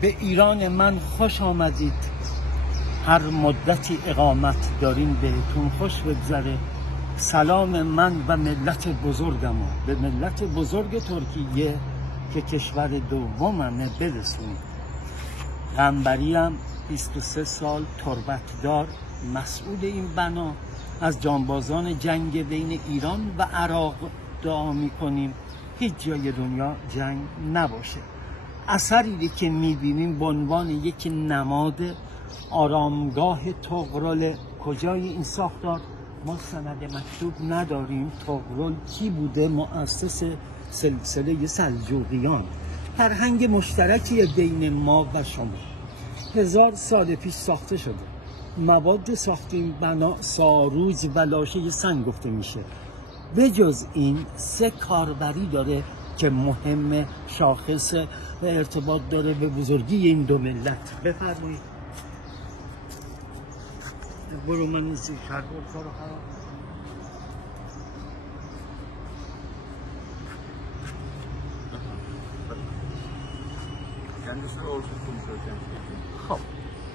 به ایران من خوش آمدید. هر مدتی اقامت دارین بهتون خوش بگذره. سلام من و ملت بزرگمو به ملت بزرگ ترکیه که کشور دوممه برسونید. قنبریم 23 سال تربتدار، مسئول این بنا. از جانبازان جنگ بین ایران و عراق دعا میکنیم هیچ جای دنیا جنگ نباشه. اثری که میبینیم به عنوان یک نماد آرامگاه طغرل. کجای این ساختار؟ ما سند مکتوب نداریم. طغرل کی بوده؟ مؤسس سلسله سلجوقیان. فرهنگ مشترکی بین ما و شما 1000 سال پیش ساخته شده. مواد ساخت این بنا ساروج و لاشه سنگ گفته میشه. به جز این 3 کاربری داره که مهم، شاخص و ارتباط داره به بزرگی این دو ملت. بفرمایید. برو من این کارو خراب. خب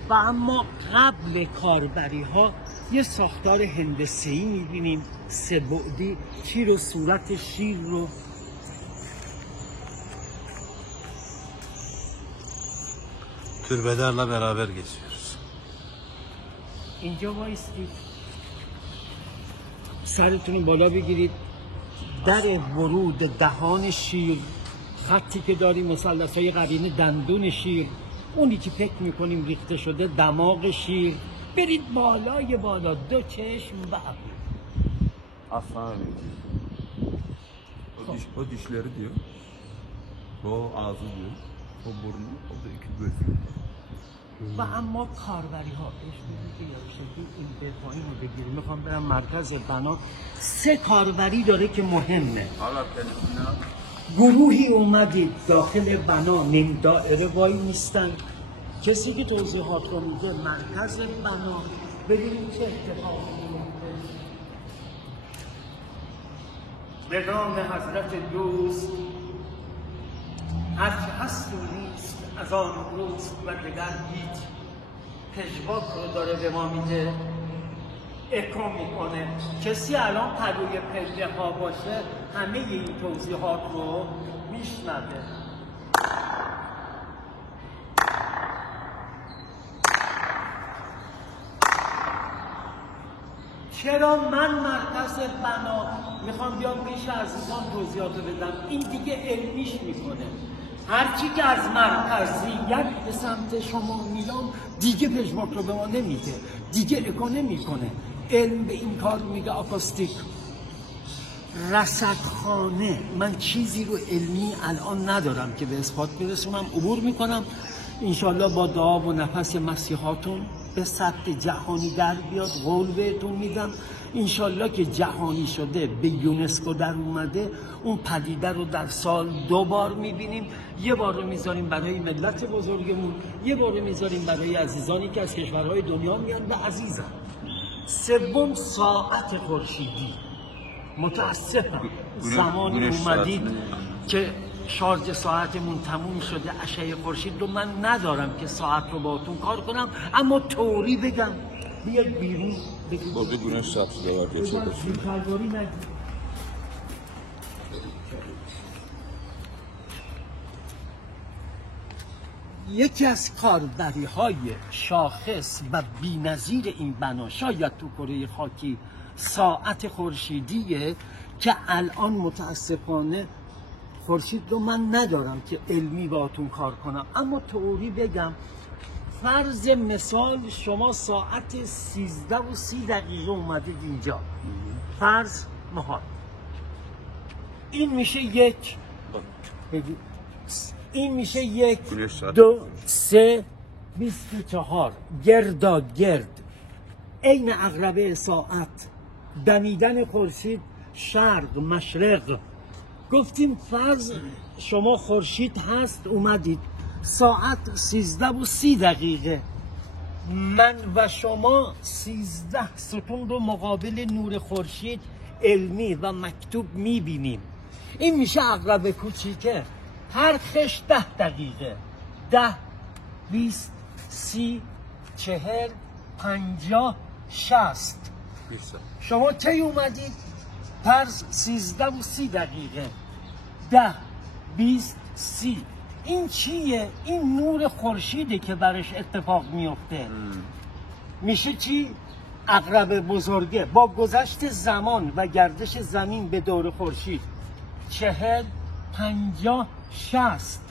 و اما قبل کاربری ها یه ساختار هندسه‌ای می‌بینیم 3 بعدی. چی رو؟ صورت شیر رو. Türbelerle beraber geçiyoruz. اینجا وایستید، سرتون رو بالا بگیرید. در ورود دهان شیر، خطی که داریم مثلث‌های قرینه دندون شیر، اونی که فکر میکنیم ریخته شده دماغ شیر. برید بالای بالا، 2 چشم و ابرو. Aslan o dişleri diyor. O ağzı diyor. O burnu, o da 2 gözü. و اما کاربری ها که یادشگی این به پایین رو بگیریم. میخوام برم مرکز بنا. 3 کاربری داره که مهمه. گروهی اومدید داخل بنا، نیم دائره وای نیستن. کسی که توضیحات رو میده مرکز بنا. ببینیم چه اتفاقی میفته. به نام حضرت دوست، هرچه هست و نیست از آن روز و دگر هیچ. پژواک رو داره به ما میده، اکو میکنه. کسی الان پروی پژه ها باشه همه این توضیحات رو میشنوه. چرا من مرکز بنا میخوام بیام پیش عزیزان توضیحات رو بدم؟ این دیگه علمیش میکنه. هرچی که از مرکزیت به سمت شما میام دیگه پژواک رو به ما نمیده، دیگه اکو نمیکنه. علم به این کار میگه آکوستیک. رصدخانه. من چیزی رو علمی الان ندارم که به اثبات برسونم. عبور میکنم انشالله با دعا و نفس مسیحاتون به سطح جهانی در بیاد. قول بهتون میدم انشالله که جهانی شده، به یونسکو در اومده، اون پدیده رو در سال 2 بار میبینیم. یه بار رو میذاریم برای ملت بزرگمون، یه بار رو میذاریم برای عزیزانی که از کشورهای دنیا میان به عزیزم. 3 ساعت خورشیدی. متاسفم زمانی اومدید که شارژ ساعتمون تموم شده. اشعه خورشید رو من ندارم که ساعت رو باهاتون کار کنم، اما طوری بگم بیاد بیرون با بدون شخص دار که چه باشه. یکی از کاربری های شاخص و بی‌نظیر این بنا شاید تو کره خاکی ساعت خورشیدیه که الان متاسفانه خورشید رو من ندارم که علمی باهاتون کار کنم، اما تئوری بگم. فرض مثال شما ساعت 13:30 اومدید اینجا، فرض محال. این میشه 1، این میشه 1 2 3 24 گردا گرد عین عقربه ساعت. دمیدن خورشید شرق مشرق. گفتیم فرض شما خورشید هست اومدید ساعت 13:30. من و شما 13 ستون رو مقابل نور خورشید علمی و مکتوب میبینیم. این میشه عقربه کوچیکه. هر خش 10 دقیقه. 10 20 30 40 50 60. شما کی اومدید؟ فرض 13 و 30 دقیقه 10 20 30. این چیه؟ این نور خورشیده که برش اتفاق میفته. میشه چی؟ عقرب بزرگه. با گذشت زمان و گردش زمین به دور خورشید 40 50 60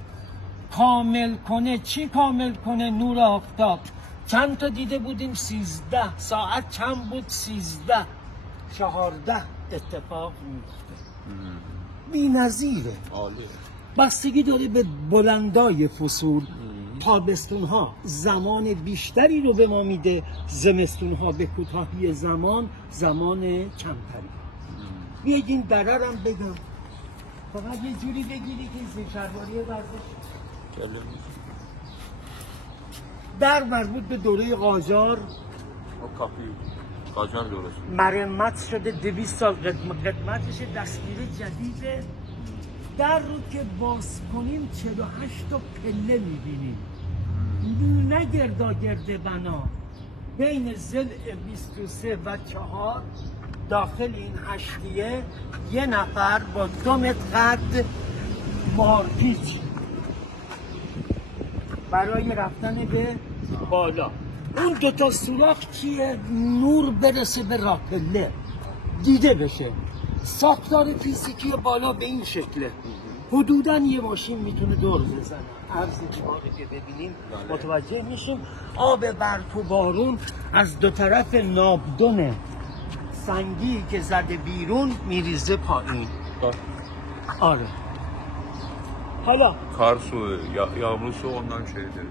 کامل کنه. چی کامل کنه؟ نور آفتاب. چند تا دیده بودیم؟ 13. ساعت چند بود؟ 13 14 اتفاق میفته. بی‌نظیره. عالیه. بستگی داره به بلندای فصول. تابستون ها زمان بیشتری رو به ما میده، زمستون ها به کوتاهی زمان کمتری. بیایید این دررم بگم، فقط یه جوری بگیری که زیر شلواری ورزش در مربوط به دوره قاجار قاجار درست مرمت شده. 200 سال قدمتش. دستگیر جدیده. در رو که باز کنیم 48 تا پله میبینیم، نه گرداگرد بنا. بین ضلع 23 و 4 داخل این هشتیه یه نفر با 2 متر قد مارپیچ برای رفتن به بالا. اون 2 تا سوراخ چیه؟ نور برسه به راپله دیده بشه. ساختار فیزیکی بالا به این شکله. حدوداً یه ماشین میتونه دور بزنه. عرض دیواره که ببینیم متوجه میشیم. آب برف و بارون از 2 طرف ناودون سنگی که زده بیرون میریزه پایین. آره. حالا کارسو یامروسو اونdan şeydir.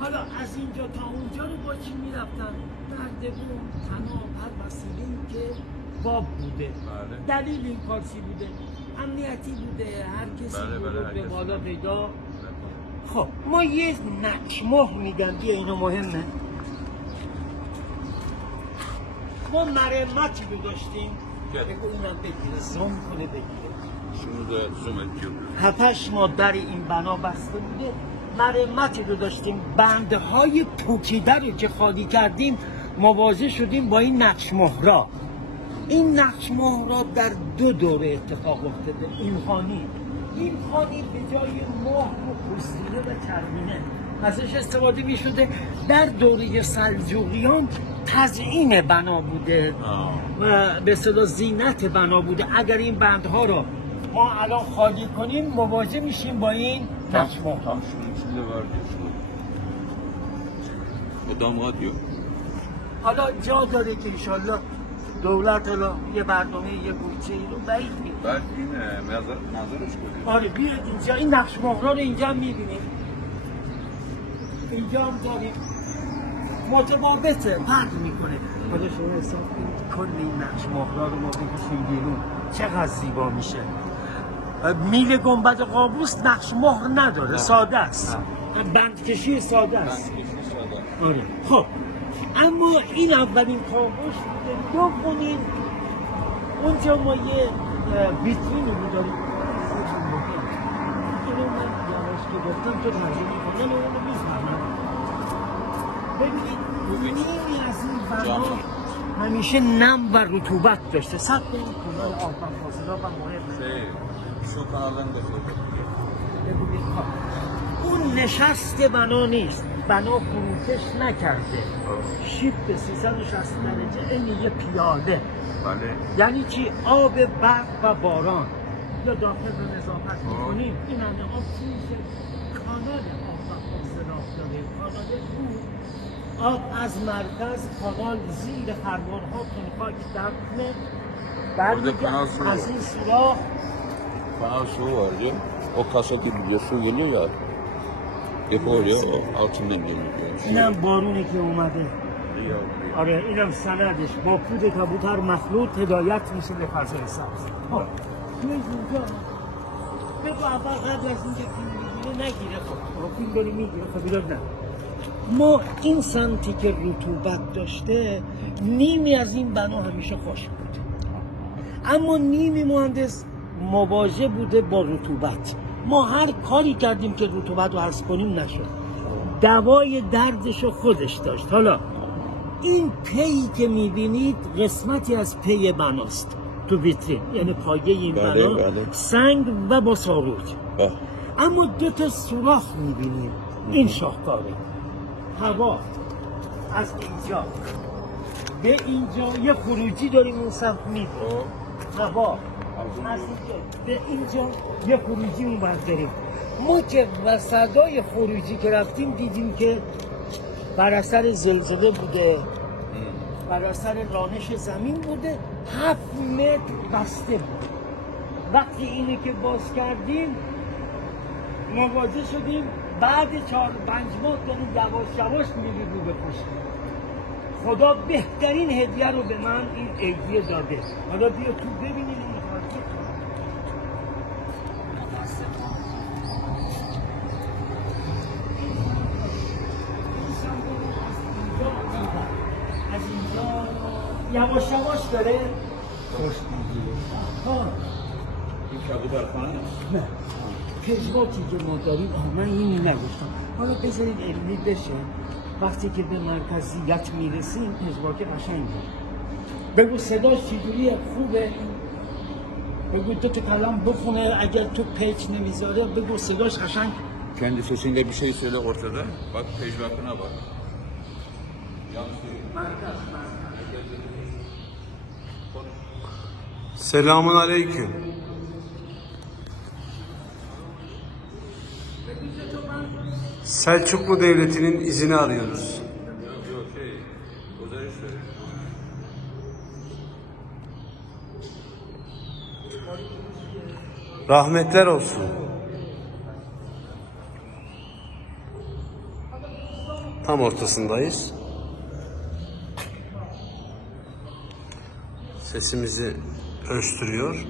حالا از اینجا تا اونجا رو با چی میرفتن؟ نردبون، تناب، هر وسیله‌ای که باب بوده. دلیل این کار چی بوده؟ امنیتی بوده. هر کسی بود به بالا پیدا. خب ما یه نکمه میگم، یه اینو مهمه. ما مرمتی رو داشتیم. بگو اینم بگیره، زوم کنه بگیره. Şunu da zoom ediyorum. 7-8 ماه در این بنا بسته بوده. مرمتی رو داشتیم. بندهای پوکیده رو که خالی کردیم مواجه شدیم با این نقش مهرا. این نقش مهرا در 2 دوره اتفاق افتاده. این خانی به جای مهر و پوستینه و چرمینه ازش استفاده می شده. در دوره سلجوقیان تزیین بنا بوده و به اصطلاح زینت بنا بوده. اگر این بندها رو ما الان خالی کنیم مواجه میشیم با این نقش مهرا. Tam şunun içinde var diyor şunu. O damat diyor. حالا جا داره که انشالله دولت الان یه برنامه یه بودجه ای رو بعید می‌دونه. بعد این منظرش بود. آره بیاید اینجا این نقش مهرا رو اینجا هم می‌بینیم. اینجا هم داریم. متفاوته، فرق میکنه. حالا شما حساب کنید کل این نقش مهرا رو ما بکشیم بیرون چقدر زیبا میشه. میل گنبد قابوس نقش مهر نداره، ساده است. بندکشی ساده است. آره. خب اما این اولین کاوش بوده. دومین اونجا ما یه ویترینی رو داریم. اینو من یواش که گفتم تو ترجمه کنم اونو میفهمم. ببینید نیمی از این بنا همیشه نم و رطوبت داشته. صد به این کنال آب و فاضلا و مهمه. Şu kanaldan da ببینید اون نشست بنا نیست. بنا فروکش نکرده. شیفت 360 درجه این یه پیاده. بله. یعنی چی؟ آب برف و باران یا داخل رو نظافت میکنیم. این همه آب چیزه کانال آب و فاضلا داره. کانال بود آب از مرکز کانال زیر خروارها خاک دفنه. بعد از این سوراخ Kanal su var diyor. O kasa gidiyor, su geliyor ya. Yapıyor o altından geliyor. اینم بارونی که اومده. آره اینم سندش با پود کبوتر مخلوط هدایت میشه به فضای سبز. خب بیایید اینجا بگو اول قبل از اینکه فیلم میگیره نگیره. خب فیلم داری میگیره. خب ایراد نه. ما این سمتی که رطوبت داشته نیمی از این بنا همیشه خشک بود. اما نیمی مهندس مواجه بوده با رطوبت. ما هر کاری کردیم که رطوبت رو حذف کنیم نشد. دوای دردشو خودش داشت. حالا این پیی که میبینید قسمتی از پی بناست تو ویترین، یعنی پایه این بله، بنا بله. سنگ و با ساروج. بله. اما دو تا سوراخ میبینید. این شاهکاره. هوا از اینجا به اینجا یه خروجی داریم اون سمت میده. هوا از اینجا به اینجا یه خروجی اون بر داریم. ما که وسطای خروجی که رفتیم دیدیم که بر اثر زلزله بوده، بر اثر رانش زمین بوده، 7 متر بسته بود. وقتی اینو که باز کردیم مواجه شدیم بعد 4-5 ماه داریم یواش یواش میری رو به خشکی. خدا بهترین هدیه رو به من این عیدیه داده. حالا بیا تو ببینید این کاری. از اینجا یواش یواش داره خشک میگیره. این کبوترخانه است؟ نه، پژواکی که ما داریم، من اینی نگفتم. حالا بذارید علمی بشه. وقتی که به مرکزیت میرسیم پژواک قشنگه. بگو صداش چجوریه؟ خوبه؟ بگو تو که کلام بخونه، اگر تو پیچ نمیذاره بگو صداش قشنگ. Kendisi için de bir şey söyle ortada. Bak pejvakına bak. Selamun aleyküm. Selçuklu Devleti'nin izini arıyoruz. Yok Ozariş verir. Rahmetler olsun. Tam ortasındayız. Sesimizi ölçtürüyor.